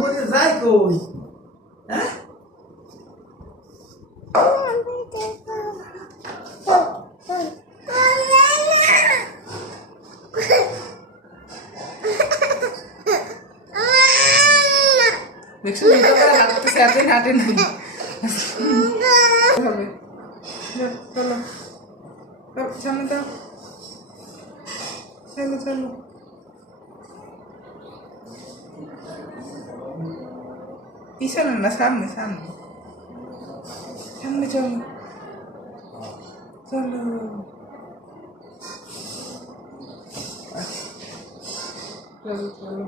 পড়ে যায় কই? হ্যাঁ? দেখছো মেয়েটা করে হাঁটতেছে, হাঁটেন হাঁটেন হবে। চলো সামনে তো, চলো চলো। পিছনে না, সামনে সামনে সামনে চলো চলো। চলো চলো।